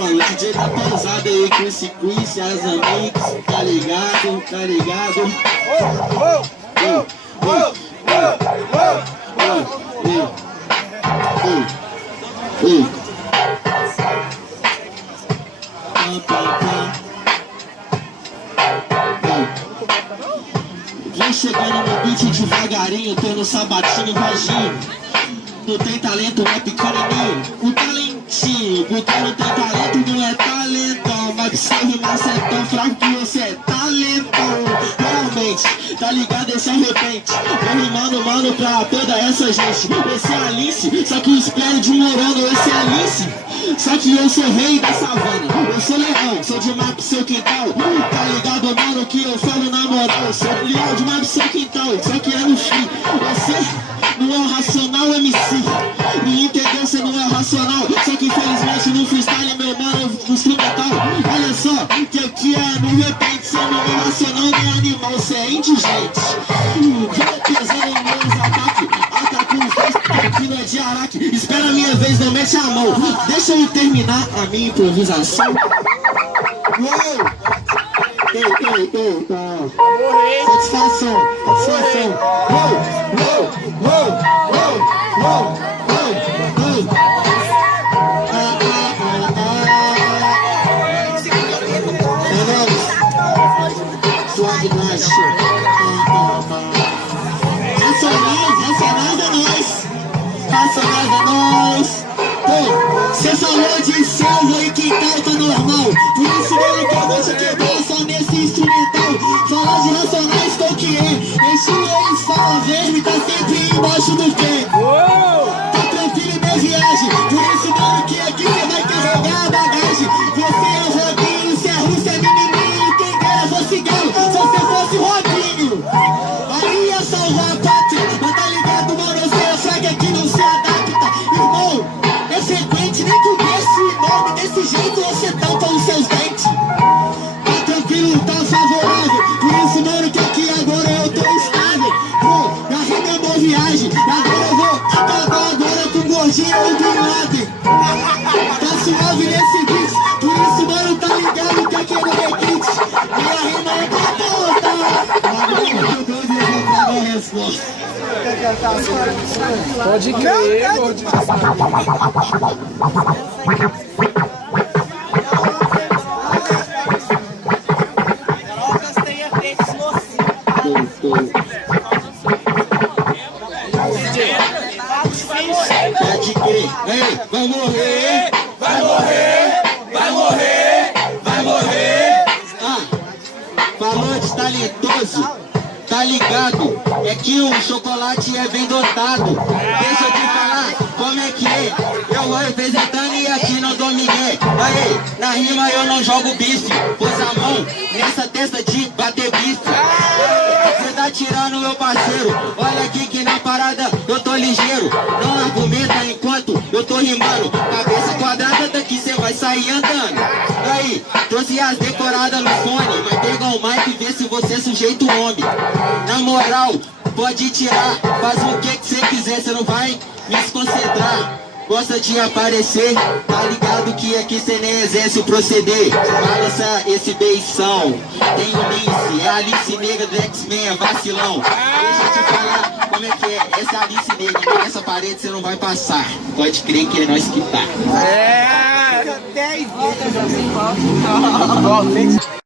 mano, o DJ tá pausado aí com esse quiz, as amigos, tá ligado, tá ligado? Vem chegando no beat devagarinho, tô no sabatinho vazio. Tu tem talento, é pequenininho, o talentinho. Porque não tem talento, não é talentão. Mas pra você rimar, cê é tão fraco que você é talentão. Realmente, tá ligado, esse é repente. Vou rimando, mano, pra toda essa gente. Esse é Alice, só que o espelho de Morando. Esse é Alice, só que eu sou rei da savana. Eu sou leão, sou demais pro seu quintal. Tá ligado, mano, que eu falo na moral. Eu sou leão demais pro seu quintal, só que é no fim. Você não é um racional MC, me entendeu, você não é racional. Só que infelizmente no freestyle, meu mano, no instrumental. Olha só, que aqui é no repente. Você não é racional nem animal, você é indigente. Vou pesando em meus ataques, ataco os dois, aqui não é de araque. Espera a minha vez, não mete a mão. Deixa eu terminar a minha improvisação. Uou! Satisfação, satisfação. Suave Nacho. Racionais é nós. Racionais é nós. Cê falou de selva e quintal, tá normal. Por isso mesmo que eu vou te quebrar só nesse instrumental. Falar de Racionais, qual que é? Esse eles falam verme, tá sempre embaixo do pé. Tá tranquilo minha viagem. Por isso mano que aqui cê vai carregar a bagagem. Você é Robinho, se é russo é menininho. Quem dera fosse galo, se você fosse Robinho. Aí ia salvar a pátria. Mas tá ligado, mano, você é fraga que não se adapta. Irmão, é frequente, nem com esse nome desse jeito você tampa os seus dentes. Tá tranquilo, tá favorável. Por isso, mano, que aqui agora eu tô estável. Pô, já rememou viagem. Agora eu vou acabar agora com o gordinho do Bin Laden. Tá suave nesse beat. Por isso, mano, tá ligado que aqui é no requinte. Minha rima é capota. Agora eu tô devendo a resposta. Pode crer, gordinho. Pode crer. Ei, vai morrer, vai morrer, vai morrer, vai morrer. Falou de talentoso, tá ligado? É que o chocolate é bem dotado. Deixa eu te falar como é que é. Eu vou representando e aqui não dou migué. Aê, na rima eu não jogo bife. Pôs a mão nessa testa de bater bife. Você tá tirando meu parceiro. Olha aqui que na parada eu tô ligeiro. Não argumenta enquanto eu tô rimando. Cabeça quadrada daqui cê vai sair andando. Aí, trouxe as decoradas no fone. Vai pegar o mic e ver se você é sujeito homem. Na moral, pode tirar. Faz o que cê quiser, cê não vai me desconcentrar. Gosta de aparecer, tá ligado que aqui cê nem exerce o proceder. Balança esse beição. Tem o Lince, é a Alice Negra do X-Men, é vacilão. Deixa eu te falar como é que é. Essa é a Alice Negra, nessa parede cê não vai passar. Pode crer que é nós que tá. É! 10 vezes.